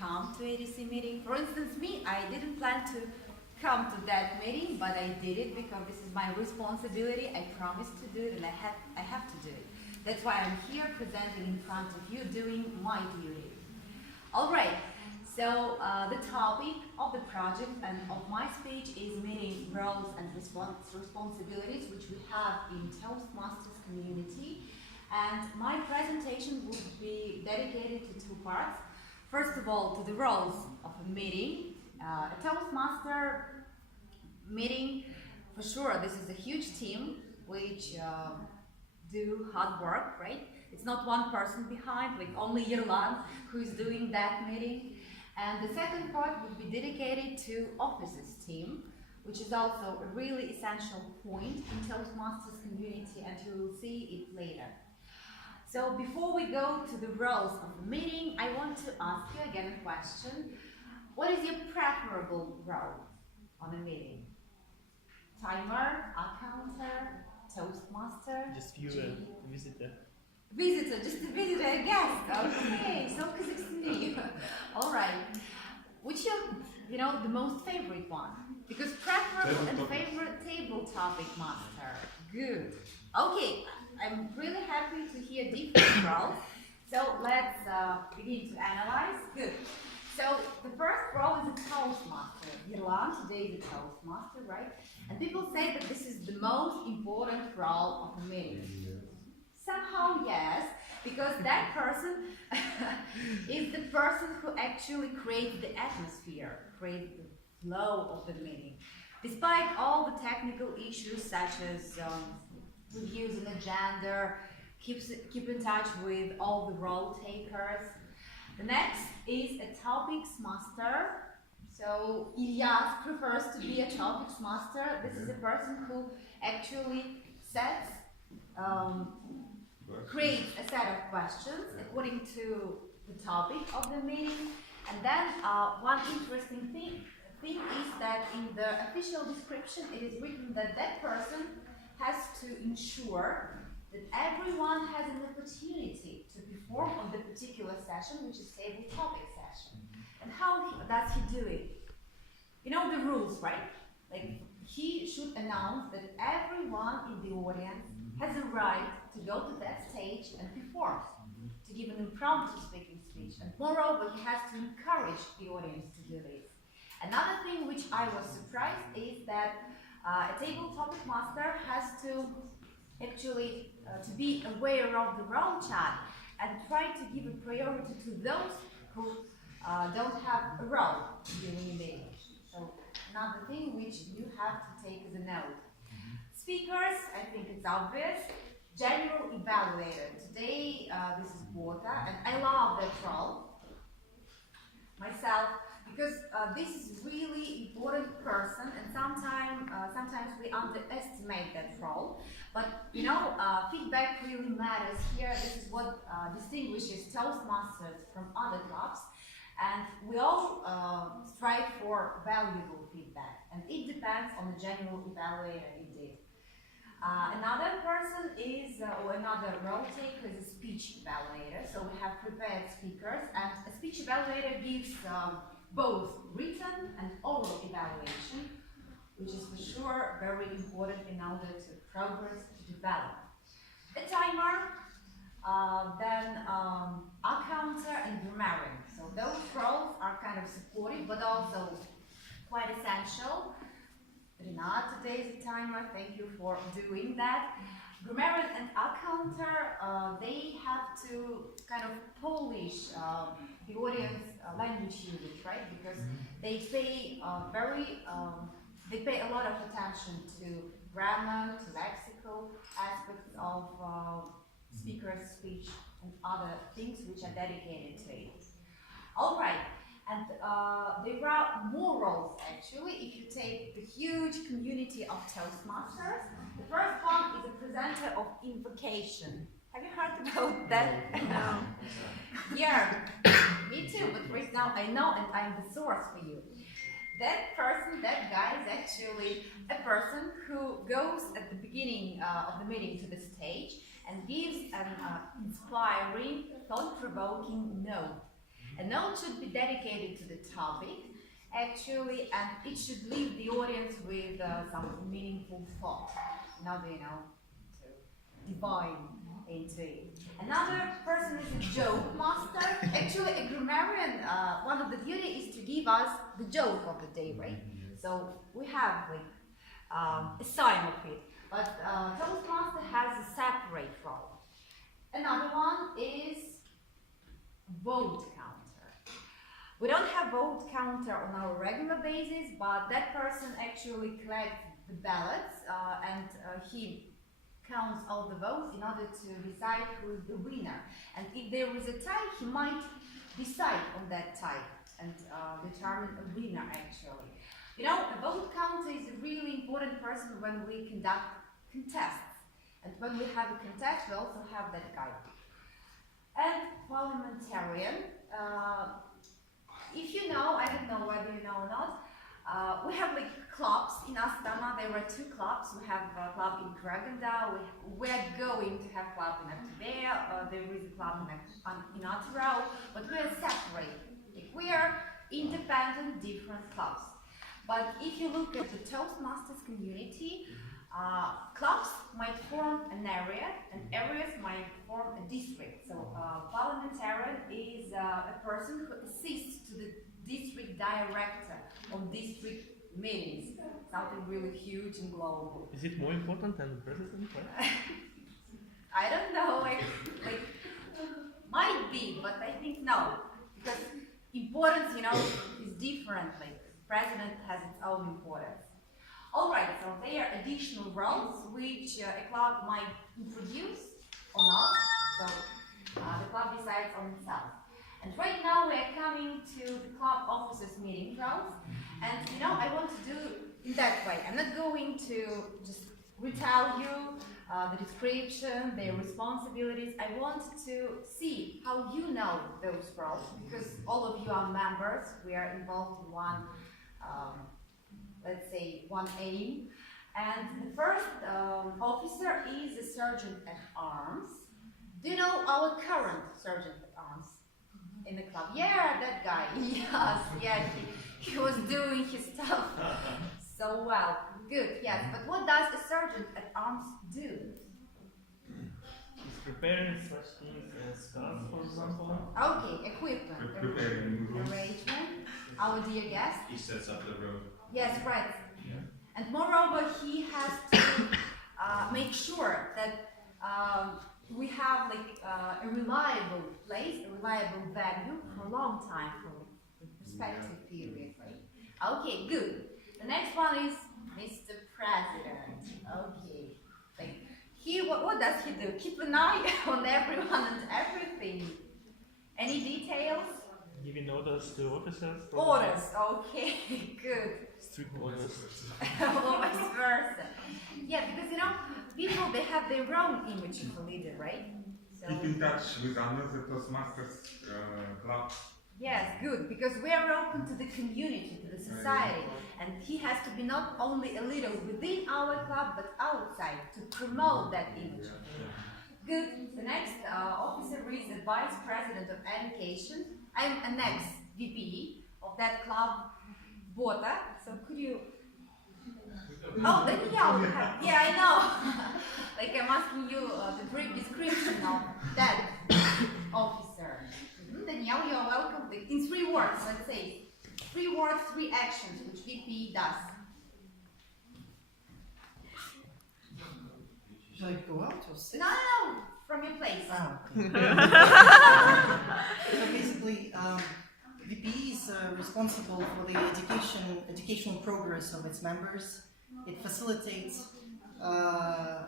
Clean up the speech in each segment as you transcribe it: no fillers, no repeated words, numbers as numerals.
come to ADC meeting. For instance, me, I didn't plan to come to that meeting, but I did it because this is my responsibility. I promised to do it, and I have to do it. That's why I'm here presenting in front of you, doing my duty. All right. So the topic of the project and of my speech is meeting roles and responsibilities which we have in Toastmasters community. And my presentation will be dedicated to two parts. First of all, to the roles of a meeting. A Toastmaster meeting, for sure, this is a huge team which do hard work, right? It's not one person behind, like only Yerlan who is doing that meeting. And the second part would be dedicated to officers team, which is also a really essential point in Toastmasters community, and you will see it later. So before we go to the roles of the meeting, I want to ask you again a question. What is your preferable role on a meeting? Timer, accounter, Toastmaster? Just viewer, visitor. Visitor, just a visitor, a guest. Okay, so me. All right. Which you know, the most favorite one? Because preferable and favorite table topic master. Good. Okay, I'm really happy to hear different roles. So let's begin to analyze. Good. So the first role is a Toastmaster. Yerlan today is a Toastmaster, right? And people say that this is the most important role of a meeting. Somehow, yes, because that person is the person who actually creates the atmosphere, creates the flow of the meeting. Despite all the technical issues such as reviews an agenda, keep in touch with all the role takers. The next is a topics master. So Ilyas prefers to be a topics master. This is a person who actually sets creates a set of questions according to the topic of the meeting. And then one interesting thing is that in the official description it is written that that person has to ensure that everyone has an opportunity to perform on the particular session, which is table topic session. And how does he do it? You know the rules, right? Like, he should announce that everyone in the audience has a right to go to that stage and perform, to give an impromptu speaking speech. And moreover, he has to encourage the audience to do this. Another thing which I was surprised is that a table topic master has to actually to be aware of the role chat and try to give a priority to those who don't have a role during the meeting. So another thing which you have to take as a note. Speakers, I think it's obvious. General evaluator. Today, this is Bota, and I love that role myself because this is really important person, and sometimes we underestimate that role. But you know, feedback really matters here. This is what distinguishes Toastmasters from other clubs. And we all strive for valuable feedback, and it depends on the general evaluator indeed. Another person is, or another role taker is a speech evaluator. So we have prepared speakers, and a speech evaluator gives both written and oral evaluation, which is for sure very important in order to progress, to develop. A timer, then accounter and grammarian. So those roles are kind of supportive, but also quite essential. Renata today is a timer, thank you for doing that. Grammarian and accounter, they have to kind of polish the audience language usage, right? Because they pay they pay a lot of attention to grammar, to lexical aspects of speaker's speech and other things which are dedicated to it. All right, and there are more roles actually. If you take the huge community of Toastmasters, the first one is a presenter of invocation. Have you heard about that? No. Yeah, me too, but right now I know, and I'm the source for you. That person, that guy is actually a person who goes at the beginning of the meeting to the stage and gives an inspiring, thought-provoking note. A note should be dedicated to the topic, actually, and it should leave the audience with some meaningful thought, not, to divine into it. Another person is a joke master. Actually, a grammarian, one of the duties is to give us the joke of the day, right? So we have a sign of it, but Toastmaster has a separate role. Another one is vote counter. We don't have vote counter on our regular basis, but that person actually collects the ballots and he counts all the votes in order to decide who is the winner. And if there is a tie, he might decide on that tie and determine a winner actually. A vote counter is a really important person when we conduct contests. And when we have a contest, we also have that guy. And parliamentarian, if you know, I don't know whether you know or not, we have clubs in Astana. There are 2 clubs. We have a club in Kraganda. We're going to have a club in Activea. There is a club in Atirau, but we are separate. We are independent, different clubs. But if you look at the Toastmasters community, clubs might form an area, and areas might form a district. So parliamentarian is a person who assists to the district director of district meetings, something really huge and global. Is it more important than the president? Right? I don't know, might be, but I think no, because importance, is different. President has its own importance. Alright, so there are additional roles which a club might introduce or not, so the club decides on itself. And right now we are coming to the club officers meeting roles, and I want to do in that way. I'm not going to just retell you the description, their responsibilities. I want to see how you know those roles, because all of you are members. We are involved in one let's say one aim, and the first officer is a sergeant at arms. Do you know our current sergeant at arms in the club? Yeah, that guy. Yes, yeah, he was doing his stuff so well. Good, yes. But what does a sergeant at arms do? He's preparing such things as cars, for example. Okay, equipment, arrangement. Our dear guest. He sets up the road. Yes, right. Yeah. And moreover, he has to make sure that we have a reliable place, a reliable venue for a long time, for the perspective period, right? Okay, good. The next one is Mr. President. Okay. What does he do? Keep an eye on everyone and everything. Any details? Giving orders to officers? Orders, okay, good. Strict orders. Or vice versa. Yeah, because people, they have their own image of a leader, right? So, keep in touch with another Toastmasters club. Yes, good, because we are open to the community, to the society, and he has to be not only a leader within our club, but outside, to promote that image. Good. The next officer is the Vice President of Education. I'm an ex-VP of that club, Bota. So could you... Oh, Danielle, yeah, I know. I'm asking you the brief description of that officer. Danielle, you are welcome. In 3 words, let's say. 3 words, 3 actions which VP does. Should I go out or sit? No, from your place. So basically, VP is responsible for the educational progress of its members. It facilitates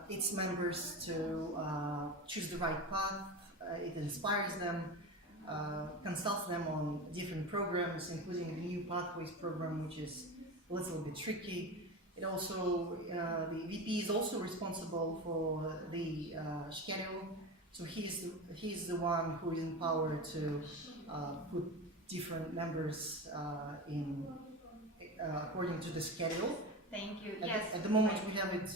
its members to choose the right path. It inspires them, consults them on different programs, including the new Pathways program, which is a little bit tricky. It also, the VP is also responsible for the schedule. So he's the one who is empowered to put different members in according to the schedule. Thank you. At the moment we have it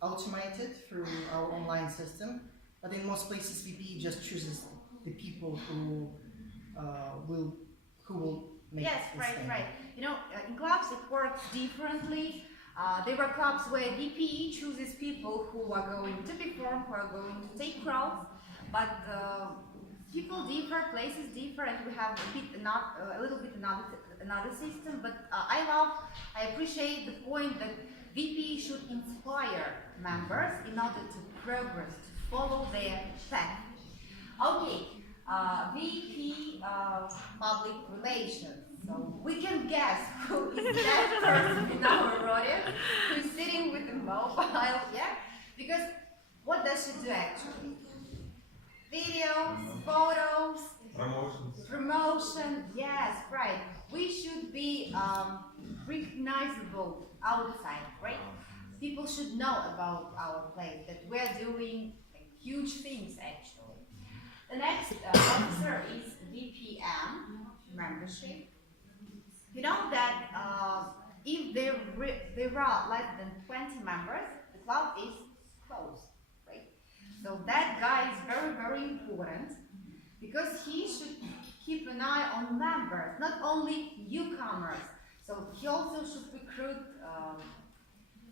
automated through our online system, but in most places VP just chooses the people who will make Yes, this right, thing. right. You know, in clubs it works differently. There are clubs where VPE chooses people who are going to perform, who are going to take crowds, but people differ, places differ, and we have a little bit another system. But I appreciate the point that VPE should inspire members in order to progress, to follow their path. Okay, VP Public Relations. So we can guess who is that person in our audience who is sitting with a mobile, yeah? Because what does she do actually? Videos, photos, promotion, yes, right. We should be recognizable outside, right? People should know about our place, that we're doing huge things actually. The next officer is VPM, membership. You know that if there are less than 20 members, the club is closed, right? So that guy is very, very important because he should keep an eye on members, not only newcomers. So he also should recruit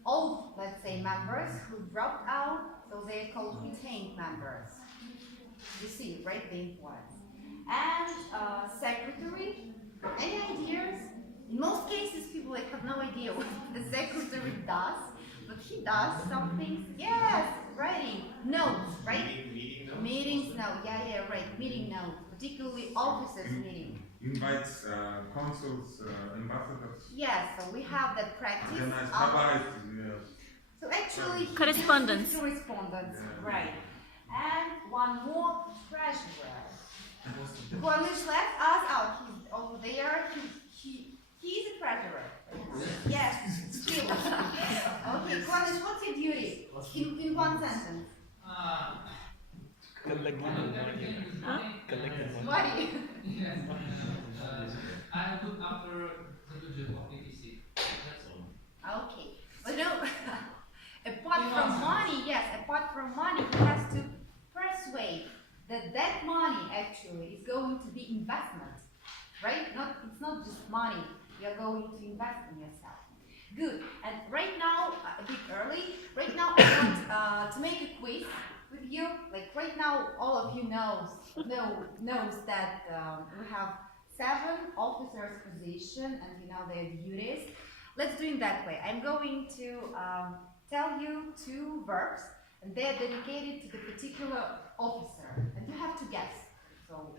old, let's say, members who dropped out, so they are called retained members. You see, right, the importance. And secretary, any ideas? In most cases, people have no idea what the secretary does, but he does some things. Yes, writing notes, right? Meetings, no, yeah, right. Meeting notes, particularly officers' meeting. Invites consuls, ambassadors. Yes, so we have that practice. So actually, correspondence. Correspondence, right. And one more, treasurer. Cornish left us out. He's over there. He's a treasurer. Yes, still. Okay, Cornish, what's your duty? In one sentence. Collect the money. Collect the money. What do you? I look after the budget of ETC. That's all. Okay, but no. Apart from money, he has to persuade that that money actually is going to be investment, right? It's not just money. You're going to invest in yourself. Good. And right now, a bit early. Right now, I want to make a quiz with you. Like right now, all of you knows that we have 7 officers' position, and you know their duties. Let's do it that way. I'm going to tell you 2 verbs, and they're dedicated to the particular officer, and you have to guess. So,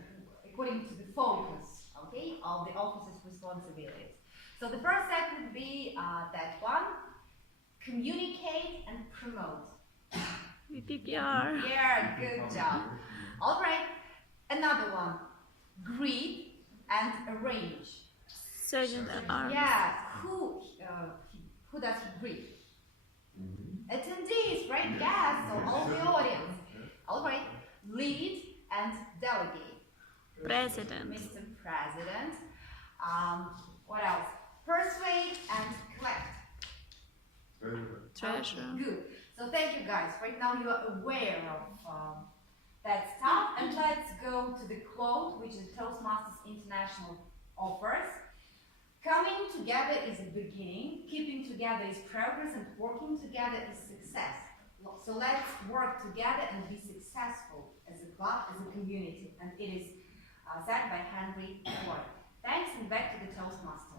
according to the focus, okay, of the officer's responsibilities. So the first set would be that one: communicate and promote. VPPR. Yeah, good job. All right, another one: greet and arrange. Sergeant at arms. Yeah, who does he greet? Attendees, right? Yes, so all the audience. All right, lead and delegate. President. Mr. President. What else? Persuade and collect. Treasurer. Okay, good. So thank you guys. Right now you are aware of that stuff. And let's go to the quote, which is Toastmasters International offers. Coming together is a beginning, keeping together is progress, and working together is success. So let's work together and be successful as a club, as a community. And it is said by Henry Ford. Thanks, and back to the Toastmasters.